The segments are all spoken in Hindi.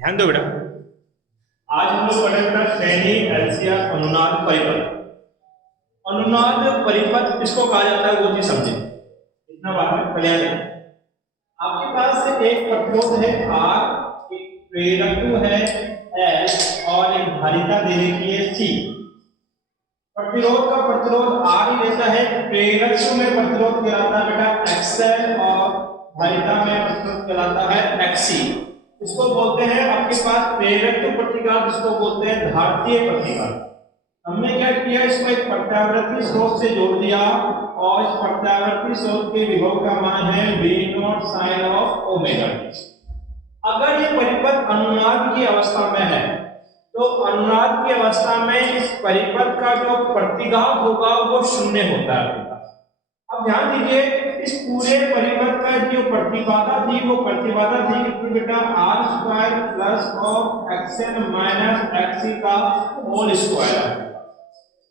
ध्यान दो बेटा। आज हम लोग पढ़ेंगे श्रेणी एलसीआर अनुनाद परिपथ। अनुनाद परिपथ किसको कहा जाता है वो चीज समझे, इतना बात में क्लियर है। आपके पास एक प्रतिरोध है R, एक प्रेरक है L और एक धारिता दे रखी है C। प्रतिरोध का प्रतिरोध R ही रहता है, प्रेरक में प्रतिरोध कहलाता है बेटा XL और धारिता में प्रतिरोध कहलाता है XC। इसको बोलते हैं आपके पास प्रेरक प्रतिकार, जिसको बोलते हैं धारतीय प्रतिकार। हमने क्या किया, इसको एक प्रत्यावर्ती स्रोत से जोड़ दिया और इस प्रत्यावर्ती स्रोत के विभव का मान है V0 sin ऑफ ओमेगा। अगर ये परिपथ अनुनाद की अवस्था में है तो अनुनाद की अवस्था में इस परिपथ का जो प्रतिघात होगा वो शून्य होता है। अब ध्यान दीजिए, इस पूरे परिपथ का जो प्रतिबाधा थी वो प्रतिबाधा थी कितनी बेटा, R square plus of XL minus XC का होल स्क्वायर।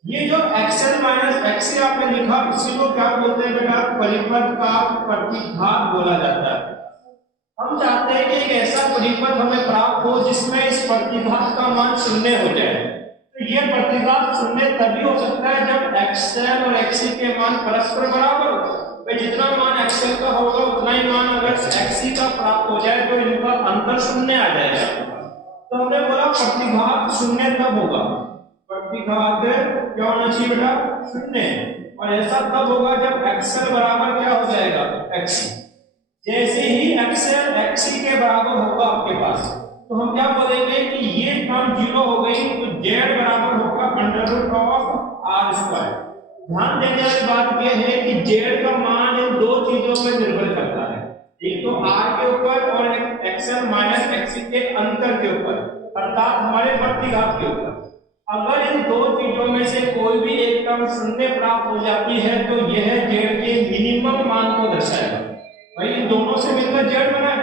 ये जो एक्सएल माइनस एक्सी आपने लिखा, इसी को क्या बोलते हैं बेटा, परिपथ का प्रतिघात बोला जाता है। हम चाहते हैं कि एक ऐसा परिपथ हमें प्राप्त हो जिसमें इस प्रतिघात का मान शून्य हो जाए। तो ये प्रतिघात शून्य तभी हो सकता है जब एक्सएल और एक्सी के मान परस्पर बराबर हो। भाई जितना मान एक्सएल का होगा उतना ही मान अगर एक्सी का प्राप्त हो जाए तो इनका अंतर शून्य आ जाएगा। तो हमने बोला प्रतिघात शून्य तब होगा, प्रतिघात क्या होना चाहिए बेटा, शून्य। और ऐसा तब होगा जब एक्सएल बराबर क्या हो जाएगा, एक्सी। जैसे ही एक्सएल एक्सी के बराबर होगा आपके पास, तो हम क्या बोलेंगे कि ये टर्म जीरो हो गई, तो जेड बराबर होगा under root of R square. ध्यान देने वाली बात यह है कि जेड का मान इन दो चीजों पर निर्भर करता है, एक तो आर के ऊपर और एक एक्सएल माइनस एक्सी के अंतर के ऊपर, अर्थात हमारे प्रतिघात के ऊपर। अगर इन दो चीजों में से कोई भी एक टर्म शून्य प्राप्त हो जाती है तो यह जेड के मिनिमम मान को दर्शाएगा। भाई इन दोनों से मिलकर जेड बना है,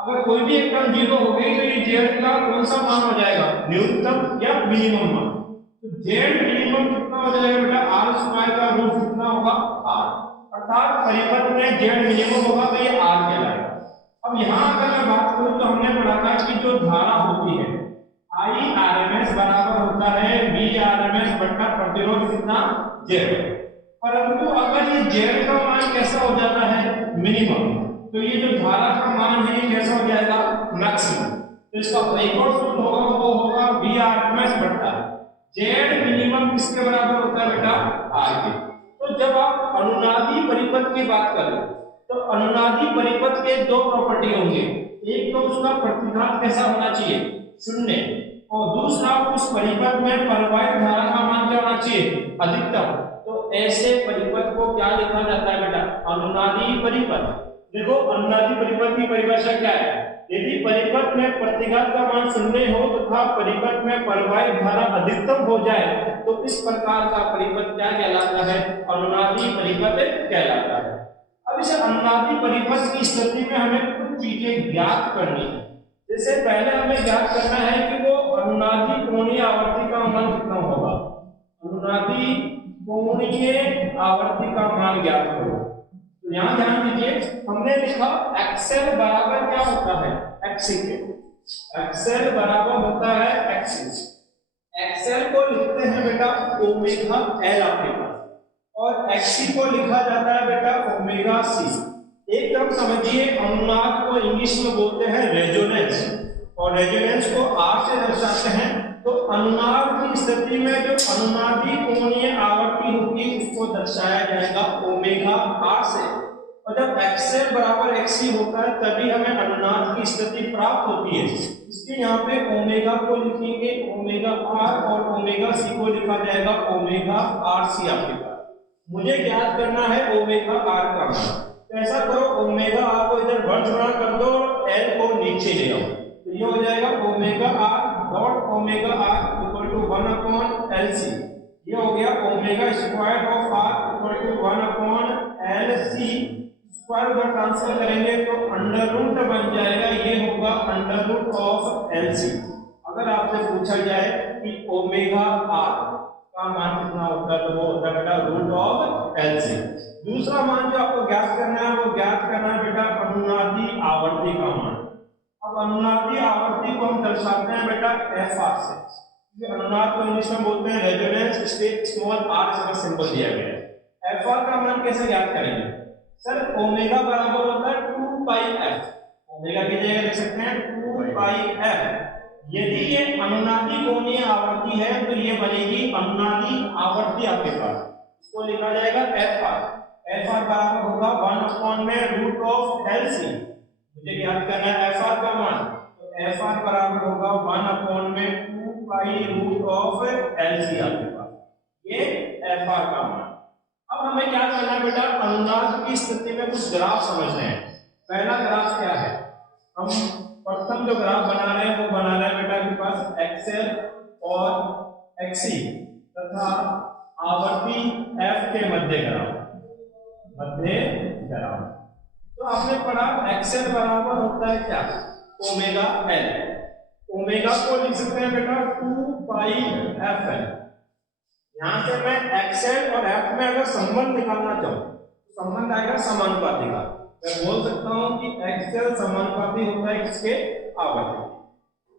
अगर कोई भी एक टर्म जीरो हो गई तो ये जेड का कौन सा मान हो जाएगा, न्यूनतम या मिनिमम मान। तो जेड मिनिमम कितना हो जाएगा बेटा, आर स्क्वायर का रूट कितना होगा, आर। अर्थात परिपथ में जेड मिनिमम होगा तो ये आर कहलाएगा। अब यहाँ अगर मैं बात करूं तो हमने पढ़ा था कि जो धारा होती है आई आरएमएस बराबर होता है वी आरएमएस बटा प्रतिरोध कितना, जेड। परंतु अगर ये जेड का मान कैसा हो जाता है, मिनिमम, तो ये जो धारा का मान है ये कैसा हो जाएगा, मैक्सिमम। तो इसका एक और सूत्र होगा, वो होगा वी आरएमएस बटा जेड मिनिमम किसके बराबर होता है बेटा, आर के। तो जब आप अनुनादी परिपथ की बात करें तो अनुनादी परिपथ के दो प्रॉपर्टी होंगे, एक तो उसका प्रतिघात कैसा होना चाहिए, शून्य, और दूसरा उस परिपथ में प्रवाहित धारा का मान क्या होना चाहिए, अधिकतम। तो ऐसे परिपथ को क्या लिखा जाता है बेटा, अनुनादी परिपथ। देखो अनुनादी परिपथ की परिभाषा क्या है, यदि परिपथ में प्रतिघात का मान शून्य हो तथा परिपथ में प्रवाहित धारा अधिकतम हो जाए तो इस प्रकार का परिपथ क्या कहलाता है, अनुनादी परिपथ कहलाता है। अब इस अनुनादी परिपथ की स्थिति में हमें कुछ चीजें ज्ञात करनी है। जैसे पहले हमें ज्ञात करना है कि वो अनुनादी कोणीय आवर्ती का मान कितना होगा, अनुनादी कोणीय आवर्ती का मान ज्ञात करो। तो यहाँ ध्यान दीजिए, हमने लिखा एक्सएल बराबर क्या होता है, एक्सी के। एक्सएल बराबर होता है एक्सी। एक्सएल को लिखते हैं बेटा ओमेगा एल आपके पास, और एक्सी को लिखा जाता है बेटा ओमेगा सी। एक तरफ समझिए, अनुनाद को इंग्लिश में बोलते हैं रेजोनेंस, और रेजोनेंस को आर से दर्शाते हैं। तो अनुनाद की स्थिति में जो अनुनादी कोणीय आवर्ती होगी उसको दर्शाया जाएगा ओमेगा आर से। और जब एक्सएल बराबर एक्सी होता है तभी हमें अनुनाद की स्थिति प्राप्त होती है, इसलिए यहाँ पे ओमेगा को लिखेंगे ओमेगा आर और ओमेगा सी को लिखा जाएगा ओमेगा आर सी। आपके पास मुझे ज्ञात करना है ओमेगा आर का मान, तो ऐसा करो ओमेगा आर को इधर वर्ग गुणा कर दो और एल को नीचे ले आओ, तो ये हो जाएगा omega R dot omega R equal to 1/LC। ये हो गया omega square of R equal to 1/LC। Square उधर ट्रांसफर करेंगे तो अंडर रूट बन जाएगा, ये होगा अंडर रूट ऑफ LC। अगर आपसे पूछा जाए कि ओमेगा आर का मान कितना होता है तो वो होता है बेटा रूट ऑफ LC। दूसरा मान जो आपको ज्ञात करना है वो ज्ञात करना है बेटा अनुनादी आवर्ती का मान। अब अनुनादी आवर्ती को हम दर्शाते हैं बेटा एफ आर से। अनुनाद को इंग्लिश में बोलते हैं रेजोनेंस, इसलिए स्मॉल आर इसका सिंबल दिया गया है। एफ आर का मान कैसे ज्ञात करेंगे सर? ओमेगा बराबर होता है 2 पाई एफ। ओमेगा की जगह लिख सकते हैं 2 पाई एफ। यदि ये अनुनादी कोणीय आवर्ती है तो ये बनेगी अनुनादी आवर्ती आपके पास, इसको लिखा जाएगा एफ आर। एफ आर बराबर होगा 1 में रूट ऑफ एल सी। मुझे याद करना है एफ आर का मान, तो एफ आर बराबर होगा 1 में 2 pi root of L C आपके पास, ये एफ आर का मान। अब हमें क्या करना है बेटा? अनुनाद की स्थिति में कुछ ग्राफ समझने हैं। पहला ग्राफ क्या है? हम प्रथम जो ग्राफ बना रहे हैं वो बना रहे हैं बेटा के पास एक्सएल और एक्सी तथा आवर्ती एफ के मध्य ग्राफ, मध्य ग्राफ। तो आपने पढ़ा एक्सएल बराबर होता है क्या? Omega L. ओमेगा को लिख सकते हैं बेटा 2 पाई एफ एल। यहां से मैं एक्सएल और एफ में अगर संबंध निकालना चाहूं तो संबंध आएगा समानुपाती का। मैं बोल सकता हूं कि एक्सएल समानुपाती होता है किसके? आवर्ती।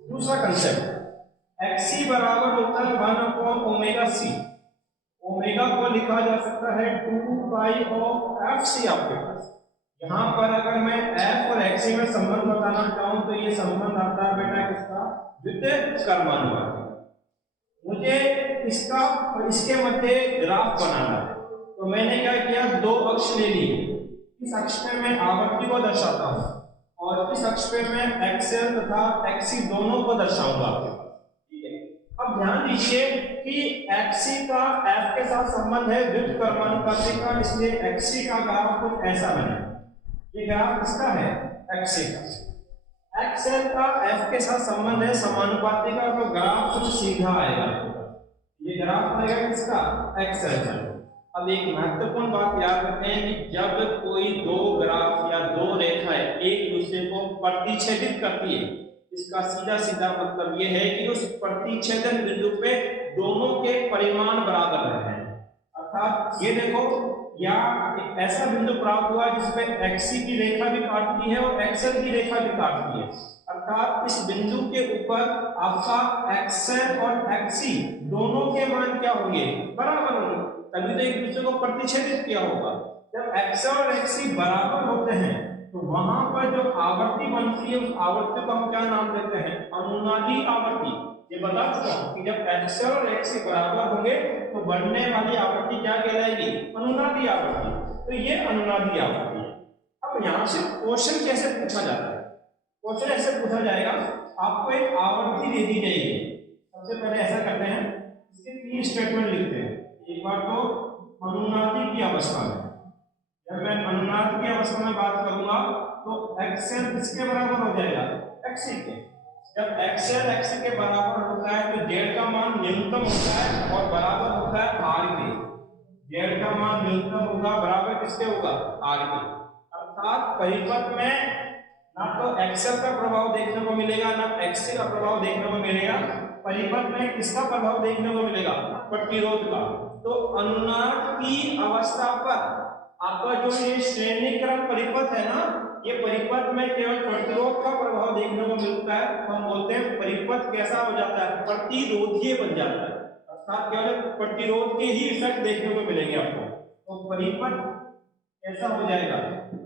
दूसरा कंसेप्ट एक्सी बराबर होता है 1 ओमेगा सी। ओमेगा को लिखा जा सकता है 2 पाई ऑफ एफ सी आपके पास। यहां पर अगर मैं एफ और एक्सी में संबंध बताना चाहूं तो ये संबंध आता है बेटा किसका? द्वितीय कर्मानुपाती। मुझे इसका और इसके मध्य ग्राफ बनाना है, तो मैंने क्या किया? दो अक्ष ले लिए। इस अक्ष पे मैं आवर्ती को दर्शाता हूं और इस अक्ष पे मैं एक्सएल तथा एक्सी दोनों को दर्शाऊंगा आपके पास, ठीक है? अब ध्यान दीजिए कि एक्सी का एफ के साथ संबंध है द्वितीय कर्मानुपाती का, इसलिए एक्सी का ग्राफ कुछ ऐसा बने। ये ग्राफ किसका है? एक्सी का। एक्सएल का एफ के साथ संबंध है समानुपाती का, तो ग्राफ कुछ सीधा आएगा। ये ग्राफ आएगा किसका? एक्सएल का। अब एक महत्वपूर्ण बात याद रखें कि जब कोई दो ग्राफ या दो रेखाएं एक दूसरे को प्रतिच्छेदित करती है, इसका सीधा सीधा मतलब यह है कि उस प्रतिच्छेदन बिंदु पे दोनों के परिमाण बराबर रहे। अर्थात ये देखो, या एक ऐसा बिंदु प्राप्त हुआ जिसपे एक्सी की रेखा भी काटती है और एक्सएल की रेखा भी काटती है। अर्थात इस बिंदु के ऊपर आपका एक्सएल और एक्सी दोनों के मान क्या होंगे? बराबर होंगे, तभी तो एक दूसरे को प्रतिच्छेदित किया होगा। जब एक्सएल और एक्सी बराबर होते हैं तो वहां पर जो आवर्ती बनती है उस आवर्ती को हम क्या नाम देते हैं? अनुनादी आवर्ती। ये बता चुका हूं कि जब एक्सएल और एक्सी बराबर होंगे तो बढ़ने वाली आवृत्ति क्या कहलाएगी? अनुनादी आवृत्ति। तो ये अनुनादी आवृत्ति है। अब यहां से क्वेश्चन कैसे पूछा जाता है? क्वेश्चन ऐसे पूछा जाएगा, आपको एक आवृत्ति दे दी जाएगी। सबसे पहले ऐसा करते हैं, इसके 3 स्टेटमेंट लिखते हैं। एक बार तो अनुनादी की अवस्था में, जब मैं अनुनाद की अवस्था में बात करूंगा तो एक्सएल किसके बराबर हो जाएगा? एक्सी के। जब एक्सएल एक्सी के बराबर होता है तो जेड का मान न्यूनतम होता है और बराबर होता है आर के। जेड का मान न्यूनतम होगा, बराबर किसके होगा? आर के। अर्थात परिपथ में ना तो एक्सएल का प्रभाव देखने को मिलेगा ना एक्सी का प्रभाव देखने को मिलेगा। परिपथ में किसका प्रभाव देखने को मिलेगा? प्रतिरोध का। तो अनुनाद की अवस्था पर आपका जो ये श्रेणीक्रम परिपथ है ना, ये परिपथ में केवल प्रतिरोध का प्रभाव देखने को मिलता है। तो हम बोलते हैं परिपथ कैसा हो जाता है? प्रतिरोधीय बन जाता है। अर्थात केवल प्रतिरोध के ही इफेक्ट देखने को मिलेंगे आपको। तो परिपथ कैसा हो जाएगा?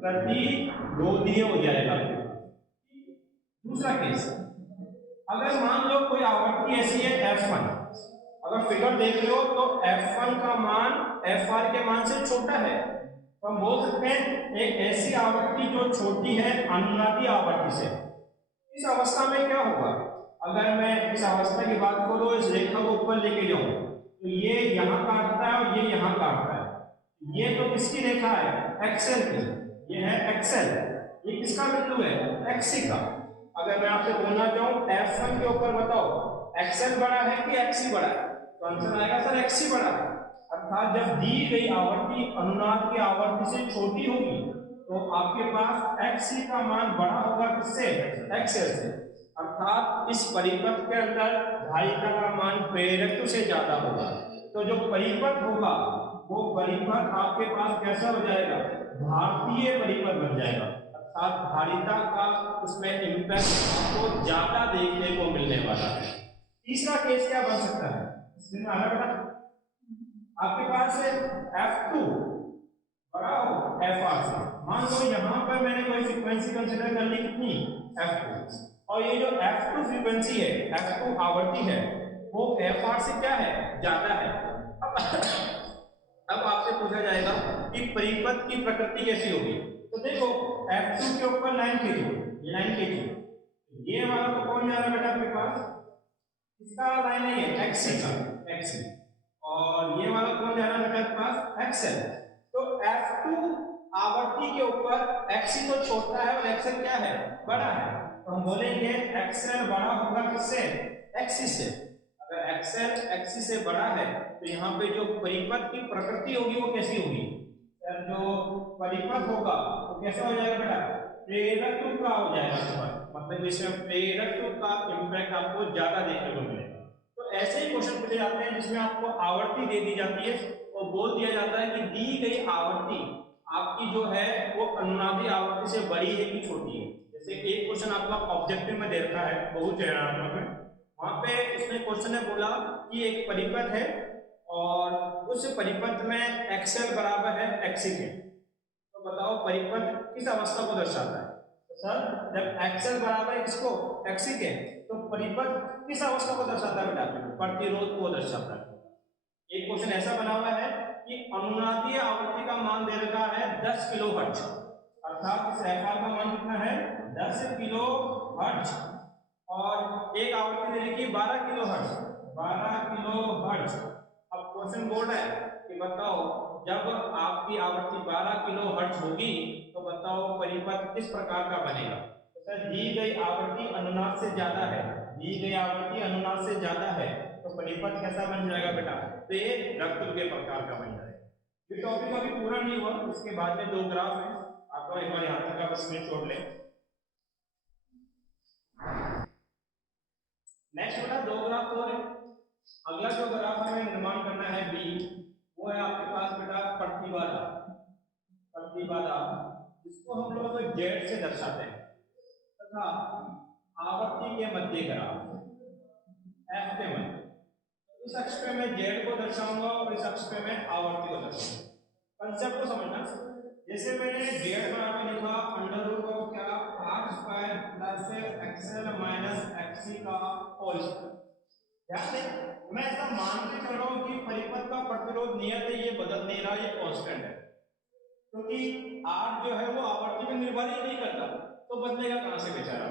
प्रतिरोधीय हो जाएगा। दूसरा केस, अगर मान लो कोई आवर्ती ऐसी है F1, अगर फिगर देख लो तो F1 का मान Fr के मान से छोटा है, तो हम बोल सकते हैं एक ऐसी आवृत्ति जो छोटी है अनुनादी आवृत्ति से। इस अवस्था में क्या होगा? अगर मैं इस अवस्था की बात करूं, इस रेखा को ऊपर लेके जाऊं तो ये यहाँ काटता है और ये यहाँ काटता है। ये तो किसकी रेखा है? एक्सएल की। ये है एक्सएल। ये किसका बिंदु है? एक्सी का। अगर मैं आपसे बोलना चाहूं F1 के ऊपर बताओ एक्सएल बड़ा है कि एक्सी बड़ा है, तो आंसर आएगा सर एक्सी बड़ा है। अर्थात जब दी गई आवृत्ति अनुनाद की आवृत्ति से छोटी होगी तो आपके पास एक्सी का मान बड़ा होगा किससे? एक्सएल से। अर्थात इस परिपथ के अंदर धारिता का मान प्रेरक से ज्यादा होगा। तो जो परिपथ होगा वो परिपथ आपके पास कैसा हो जाएगा? भारतीय परिपथ बन जाएगा। अर्थात धारिता का उसमें इम्पैक्ट आपको ज्यादा देखने को मिलने वाला है। तीसरा केस क्या बन सकता है, इसमें आ रहा बेटा, आपके पास F2 बड़ा हो FR से, मान लो यहाँ पर मैंने कोई फ्रीक्वेंसी कंसीडर कर ली कितनी F2, और ये जो F2 फ्रीक्वेंसी है, F2 आवर्ती है, वो FR से क्या है, ज्यादा है। अब आपसे पूछा जाएगा कि परिपथ की प्रकृति कैसी होगी, तो देखो F2 के ऊपर लाइन खींचो, ये हमारा तो कौन जा रहा है बेटा आपके पास, इसका लाइन है ये XC का, XC, और ये वाला कौन जा रहा है बेटा आपके पास, XL। तो F2 आवर्ती के ऊपर XC तो छोटा है और XL क्या है, बड़ा है, तो हम बोलेंगे XL बड़ा होगा किससे, XC से। अगर XL XC से बड़ा है तो यहाँ पे जो परिपथ की प्रकृति होगी वो कैसी होगी, जो परिपथ होगा वो कैसा हो जाएगा बेटा, प्रेरकत्व का हो जाएगा, मतलब इसमें प्रेरकत्व का इम्पैक्ट आपको ज्यादा देखने को मिलेगा। तो ऐसे ही क्वेश्चन पूछे जाते हैं जिसमें आपको आवर्ती दे दी जाती है और बोल दिया जाता है कि दी गई आवर्ती आपकी जो है वो अनुनादी आवर्ती से बड़ी है कि छोटी है। जैसे एक क्वेश्चन आपका ऑब्जेक्टिव में दे रखा है बहुत चयनात्मक में, वहां पे इसमें क्वेश्चन ने बोला कि एक परिपथ है और उस परिपथ में XL बराबर है XC के, तो बताओ परिपथ किस अवस्था को दर्शाता है, तो सर जब XL बराबर है किसको, XC के, तो परिपथ किस अवस्था को दर्शाता है बेटा, प्रतिरोध को दर्शाता है। एक क्वेश्चन ऐसा बना हुआ है कि अनुनादीय आवृत्ति का मान दे रखा है 10 किलो हर्ट्ज, अर्थात इस FR का मान कितना है 10 किलो हर्ट्ज, और एक आवृत्ति दे रखी है 12 किलो हर्ट्ज, 12 किलो हर्ट्ज। अब क्वेश्चन बोल रहा है कि बताओ जब आपकी आवृत्ति 12 किलो हर्ट्ज होगी तो बताओ परिपथ किस प्रकार का बनेगा। तो सर दी गई आवृत्ति अनुनाद से ज्यादा है, दी गई आवृत्ति अनुनाद से ज्यादा है, तो परिपथ कैसा बन जाएगा बेटा, प्रेरकत्व के प्रकार का बन जाएगा। ये टॉपिक अभी पूरा नहीं हुआ, इसके बाद में 2 ग्राफ है, आपको एक बार यहाँ तक आप स्क्रीनशॉट लें। नेक्स्ट बेटा 2 ग्राफ और है। अगला जो ग्राफ हमें निर्माण करना है बी, वो है आपके पास बेटा प्रतिबाधा, जिसको हम लोग जेड से दर्शाते हैं, तथा आवर्ती के मध्य ग्राफ एफ के मध्य, इस अक्ष पे मैं जेड को दर्शाऊंगा और इस अक्ष पे मैं आवर्ती को दर्शाऊंगा। कंसेप्ट को समझना, जैसे मैंने जेड बराबर लिखा अंडर रूट ऑफ क्या, R square plus XL minus XC का होल स्क्वायर। ध्यान दें मैं ऐसा मान के चल रहा हूं कि परिपथ का प्रतिरोध नियत है, ये बदल नहीं रहा, ये कांस्टेंट है, क्योंकि आर जो है वो आवर्ती में निर्भर ही नहीं करता, तो बदलेगा कहां से बेचारा।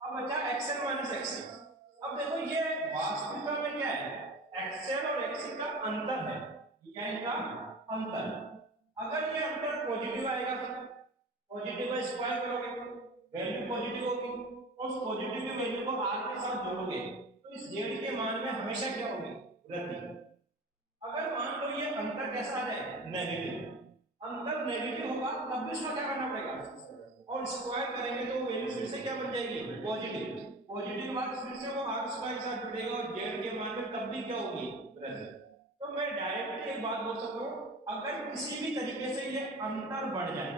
अब बचा एक्सएल माइनस एक्ससी। अब देखो ये वास्तविकता में क्या है, एक्सएल और एक्ससी का अंतर है, क्या इनका अंतर। अगर ये अंतर पॉजिटिव आएगा तो पॉजिटिव का स्क्वायर करोगे, वैल्यू पॉजिटिव होगी, उस पॉजिटिव की वैल्यू को आर के साथ जोड़ोगे तो इस जेड के मान में हमेशा क्या होगी, वृद्धि। अगर मान लो ये अंतर कैसा आ जाए, नेगेटिव, अंतर नेगेटिव होगा तब भी उसका क्या करना पड़ेगा, और स्क्वायर करेंगे तो वैल्यू फिर से क्या बन जाएगी, पॉजिटिव। पॉजिटिव के बाद फिर से वो आर स्क्वायर के साथ जुड़ेगा और जेड के मान में तब भी क्या होगी, वृद्धि। तो मैं डायरेक्टली एक बात बोल सकता हूं, अगर किसी भी तरीके से ये अंतर बढ़ जाए,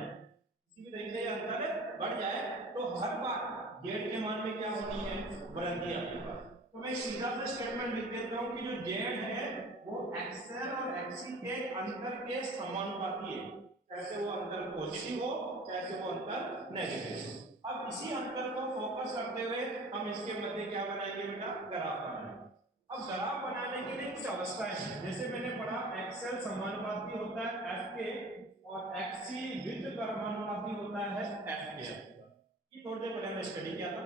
किसी भी तरीके से ये अंतर बढ़ जाए तो हर बार जेड के मान में क्या होनी है, वृद्धि आपके पास। तो मैं सीधा सा स्टेटमेंट लिख देता हूं कि जो जेड है वो एक्सएल और एक्ससी के अंतर के समानुपाती है, चाहे वो अंतर पॉजिटिव हो चाहे वो अंतर नेगेटिव हो। अब इसी अंतर को फोकस करते हुए हम इसके मध्य क्या बनाएंगे बेटा, ग्राफ बनाएंगे। अब ग्राफ बनाने के लिए कुछ अवस्थाएं हैं, जैसे मैंने पढ़ा एक्सएल समानुपाती होता है एफ के और एक्ससी विद्युत समानुपाती होता है एफ के। ये थोड़ी देर पहले मैं स्टडी किया था।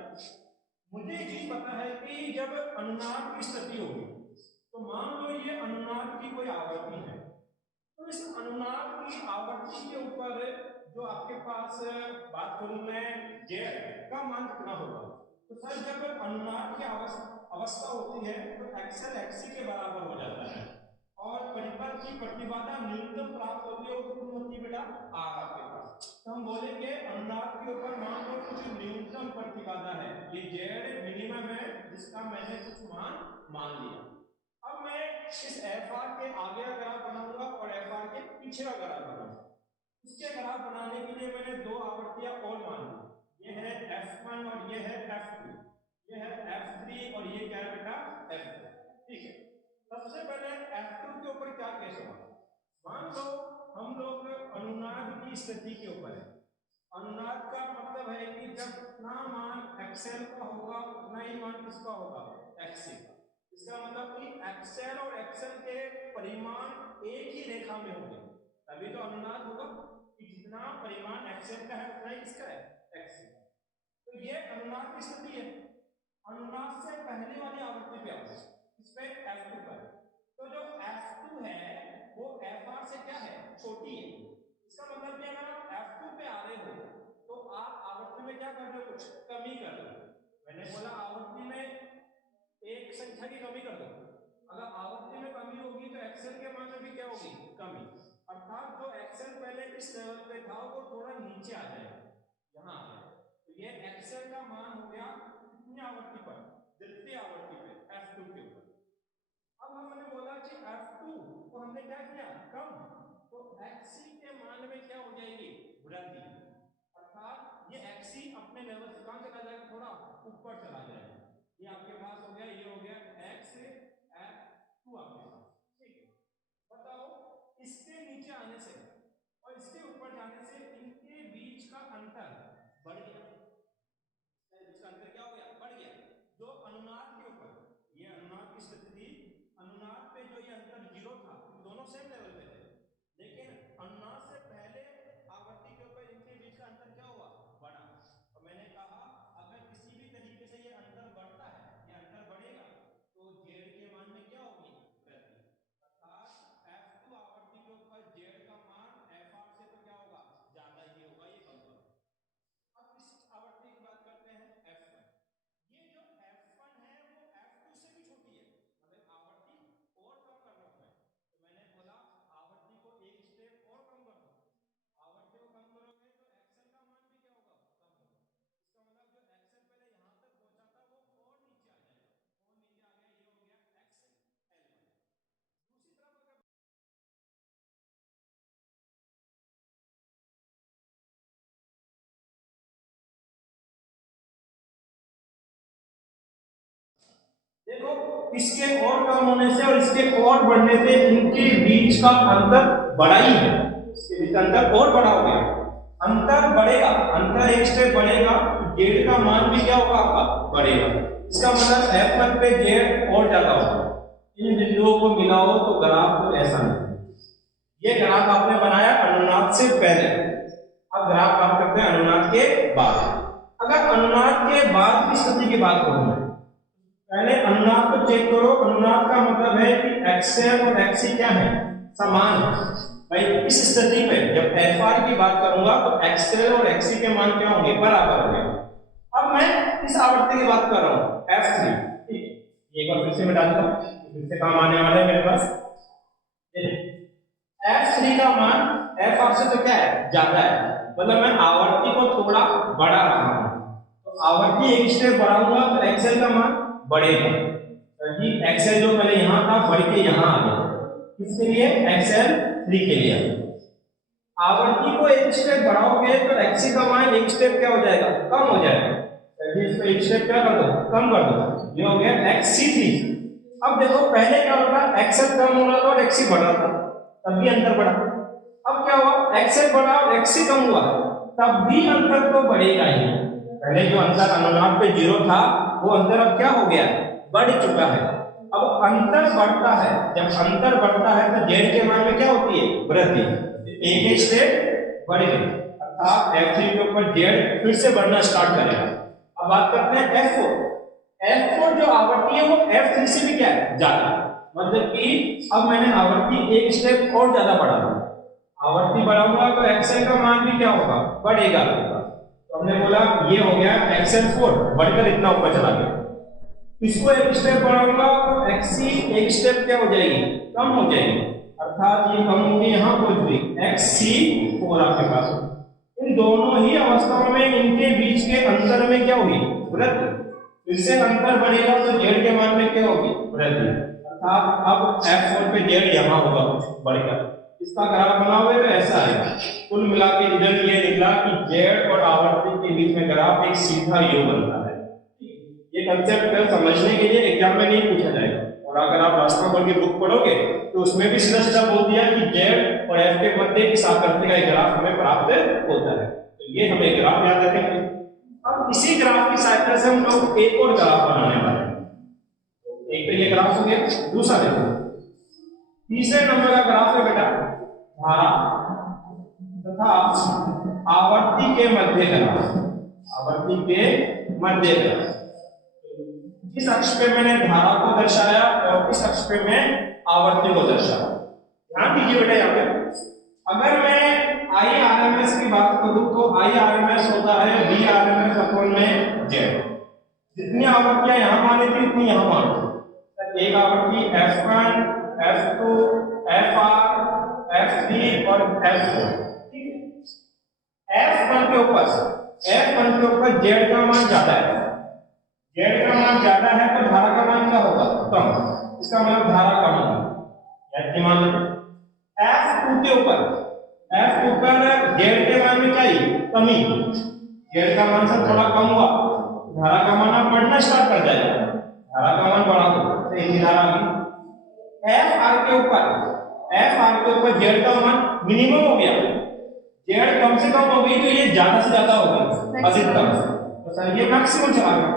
मुझे एक चीज पता है कि जब अनुनाद की स्थिति होगी तो मान लो ये अनुनाद की कोई आवृत्ति है, तो इस अनुनाद की आवृत्ति के ऊपर जो आपके पास बात करूं मैं जेड का मान कितना होगा, तो सर जब अनुनाद की अवस्था होती है तो एक्सएल एक्ससी के बराबर हो जाता है और परिपथ की प्रतिबाधा न्यूनतम प्राप्त होती है, वो कितनी होती है बेटा, आर आपके पास। तो हम बोलेंगे अनुनाद के ऊपर मान लो कुछ न्यूनतम प्रतिबाधा है, ये जेड मिनिमम है जिसका मैंने कुछ मान लिया। अब मैं इस एफ आर के आगे का ग्राफ बनाऊंगा और एफ आर के पीछे का ग्राफ बनाऊंगा। इसके ग्राफ बनाने के लिए मैंने दो आवर्तियां और मान ली, ये है F1 और ये है F2, ये है F3 और ये क्या है बेटा F4। ठीक है, सबसे पहले F2 के ऊपर क्या केस होगा, मान लो हम लोग अनुनाद की स्थिति के ऊपर है। अनुनाद का मतलब है कि जब इतना मान एक्सएल का होगा उतना ही मान किसका होगा, एक्ससी का। इसका मतलब कि एक्सएल और एक्सएल के परिमाण एक ही रेखा में होंगे, तभी तो अनुनाद होगा कि जितना परिमाण एक्सएल का है उतना ही किसका है, एक्ससी का। तो ये अनुनाद की स्थिति है। अनुनाद से पहले वाली आवृत्ति पे आओ, इस पे F2 पर, तो जो F2 है वो FR से क्या है, छोटी है। इसका मतलब कि अगर आप F2 पे आ रहे हो तो आप आवृत्ति में क्या कर रहे हो, कुछ कमी कर रहे हो। मैंने बोला आवृत्ति में एक संख्या की कमी कर दो, अगर आवृत्ति में कमी होगी तो एक्सेल के मान में भी क्या होगी, कमी। अर्थात जो एक्सेल पहले इस लेवल पे था वो थोड़ा नीचे आ जाएगा, यहाँ आ जाएगा। तो ये एक्सेल का मान हो गया कितनी आवृत्ति पर, द्वितीय आवृत्ति पे F2 के ऊपर। अब हमने बोला कि F2 को हमने क्या किया, कम, तो XC के मान में क्या हो जाएगी, वृद्धि। अर्थात ये XC अपने लेवल से कहां चला जाएगा, थोड़ा ऊपर चला जाएगा। ये आपके पास हो गया, ये हो गया X F2 आपके पास। ठीक है, बताओ इसके नीचे आने से और इसके ऊपर जाने से इनके बीच का अंतर बढ़ गया, बीच का अंतर क्या हो गया, बढ़ गया। जो अनुनाद के ऊपर, ये अनुनाद की स्थिति थी, अनुनाद पे जो ये अंतर 0 था, दोनों सेम लेवल पे थे, लेकिन अनुनाद से पहले आवृत्ति के ऊपर इनके बीच का अंतर क्या हुआ, बढ़ा। और मैंने कहा अगर किसी भी तरीके से ये अंतर बढ़ता है, ये अंतर बढ़ेगा तो जेड के मान में क्या होगी, वृद्धि। अर्थात F2 आवृत्ति के ऊपर जेड का मान FR से तो क्या होगा, ज्यादा ही होगा, ये कम होगा। अब इस आवृत्ति की बात करते हैं F1। ये जो F1 है वो F2 से भी छोटी है, मतलब आवृत्ति और कम कर रहा हूं मैं। तो मैंने बोला आवृत्ति को एक स्टेप और कम कर दो, आवृत्ति को कम करोगे तो एक्सेल का मान भी क्या होगा, कम होगा। इसका मतलब जो एक्सेल पहले यहां तक पहुंचा था वो और नीचे आ जाएगा, और नीचे आ गया, ये हो गया एक्सेल L1। दूसरी तरफ अगर देखो, इसके और कम होने से और इसके और बढ़ने से इनके बीच का अंतर बड़ा ही है, इसके बीच अंतर और बड़ा हो गया, अंतर बढ़ेगा, अंतर एक स्टेप बढ़ेगा, जेड का मान भी क्या होगा आपका, बढ़ेगा। इसका मतलब F1 पे जेड और ज्यादा होगा। इन बिंदुओं को मिलाओ तो ग्राफ तो ऐसा नहीं। ये ग्राफ आपने बनाया अनुनाद से पहले, अब ग्राफ बात करते हैं अनुनाद के बाद। अगर अनुनाद के बाद की स्थिति की बात करूं मैं, पहले अनुनाद को चेक करो। अनुनाद का मतलब है कि एक्सएल और एक्ससी क्या है, समान है। भाई इस स्थिति पे जब एफआर की बात करूंगा तो एक्सएल और एक्ससी के मान क्या होंगे, बराबर होंगे। अब मैं इस आवृत्ति की बात कर रहा हूं F3। ठीक है, एक बार फिर से मैं डालता हूं, फिर से काम आने वाला है मेरे पास। F3 का मान Fr से तो क्या है, ज्यादा है, मतलब मैं आवृत्ति को थोड़ा बढ़ा रहा हूं। तो आवृत्ति एक स्टेप बढ़ाऊंगा तो एक्सएल का मान बढ़ेगा। जी एक्सएल जो पहले यहां था बढ़ के यहां आ गया, इसके लिए एक्सएल 3 के लिए। आवृत्ति को एक स्टेप बढ़ाओगे तो एक्ससी का मान एक स्टेप क्या हो जाएगा, कम हो जाएगा। जी इसको एक स्टेप क्या कर दो, कम कर दो, ये हो गया XC3। अब देखो पहले क्या होता, एक्सएल कम हो रहा था और एक्ससी बढ़ रहा था, तब भी अंतर बढ़ा। अब क्या हुआ, एक्सएल बढ़ा और एक्ससी कम हुआ, तब भी अंतर तो बढ़ेगा ही। पहले जो अंतर अनुनाद पे 0 था वो अंतर अब क्या हो गया, बढ़ चुका है। अब अंतर बढ़ता है, जब अंतर बढ़ता है तो जेड के मान में क्या होती है, वृद्धि, एक एक स्टेप बढ़ गई। अर्थात F3 के ऊपर जेड फिर से बढ़ना स्टार्ट करेगा। अब बात करते हैं F4। F4 जो आवृत्ति है वो F3 से भी क्या है, ज्यादा, मतलब कि अब मैंने आवृत्ति एक स्टेप और ज्यादा बढ़ा दी। आवृत्ति बढ़ाऊंगा तो एक्सएल का मान भी क्या होगा, बढ़ेगा। तो हमने बोला ये हो गया XL4, बढ़कर इतना ऊपर चला गया। इसको एक स्टेप बढ़ाऊंगा तो XC एक स्टेप क्या हो जाएगी, कम हो जाएगी। अर्थात ये कम होगी, यहां पहुंच गई XC4 आपके पास। इन दोनों ही अवस्थाओं में इनके बीच के अंतर में क्या होगी, वृद्धि। फिर से अंतर बढ़ेगा तो जेड के मान में क्या होगी, वृद्धि। अर्थात अब F4 पे जेड यहां होगा बढ़कर, इसका ग्राफ बनाओगे तो ऐसा है। कुल मिला के रिजल्ट ये निकला कि जेड और आवर्ती के बीच में ग्राफ एक सीधा यू बनता है। ये कंसेप्ट समझने के लिए एग्जाम में नहीं पूछा जाएगा, और अगर आप राष्ट्रपति बोर्ड की बुक पढ़ोगे तो उसमें भी सीधा सीधा बोल दिया कि जेड और एफ के मध्य इस आकृति का एक ग्राफ हमें प्राप्त होता है। तो ये हमें ग्राफ याद रखेंगे। अब इसी ग्राफ की सहायता से हम लोग एक और ग्राफ बनाने वाले हैं। एक तो ये ग्राफ हो गया, दूसरा देखो तीसरे नंबर का ग्राफ है बेटा धारा तथा आवर्ती के मध्य ग्राफ। आवर्ती के मध्य ग्राफ, इस अक्ष पे मैंने धारा को दर्शाया और इस अक्ष पे मैं आवर्ती को दर्शाया। ध्यान दीजिए बेटा, यहाँ पे अगर मैं आई आरएमएस की बात करूं तो आई आरएमएस होता है बी आरएमएस अपॉन में जेड। जितनी आवृत्तियां यहां मानी थी उतनी यहां मानो। एक आवृत्ति F1, F2, FR, F3 और F4, ठीक है। F1 के ऊपर Z का मान ज्यादा है। Z का मान ज्यादा है तो धारा का मान क्या होगा? कम। इसका मतलब धारा कम होगी। ऐसे मान लो F2 के ऊपर Z के मान में चाहिए कमी, Z का मान से थोड़ा कम हुआ, धारा का मान अब बढ़ना स्टार्ट कर जाएगा। धारा का मान बढ़ा दो तो एक धारा आ गई। FR के ऊपर Z का मान मिनिमम हो गया, Z कम से कम हो गई तो ये ज्यादा से ज्यादा होगी, अधिकतम। तो सर ये मैक्सिमम चला गया।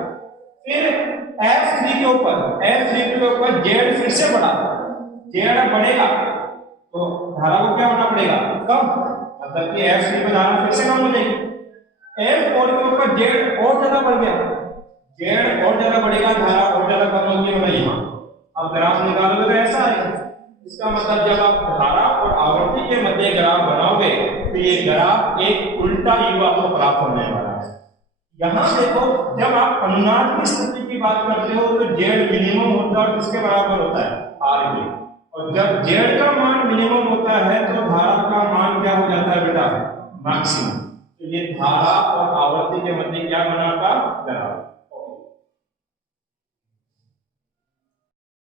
फिर F3 के ऊपर Z फिर से बढ़ा, Z बढ़ेगा तो धारा को क्या होना पड़ेगा? कम, मतलब कि F3 पे धारा फिर से कम हो जाएगी। F4 के ऊपर Z और ज्यादा बढ़ गया, Z और ज्यादा बढ़ेगा, धारा और ज्यादा कम होगी, मतलब यहाँ। अब ग्राफ निकालोगे तो ऐसा है। इसका मतलब जब आप धारा और आवर्ती के मध्य ग्राफ बनाओगे तो ये ग्राफ एक उल्टा युवा को प्राप्त होने वाला है। यहाँ देखो, जब आप अनुनाद की स्थिति की बात करते हो तो Z मिनिमम होता है और किसके बराबर होता है? R के। और जब Z का मान मिनिमम होता है तो धारा का मान क्या हो जाता है बेटा? मैक्सिमम। तो ये धारा और आवर्ती के मध्य क्या बना था? ग्राफ।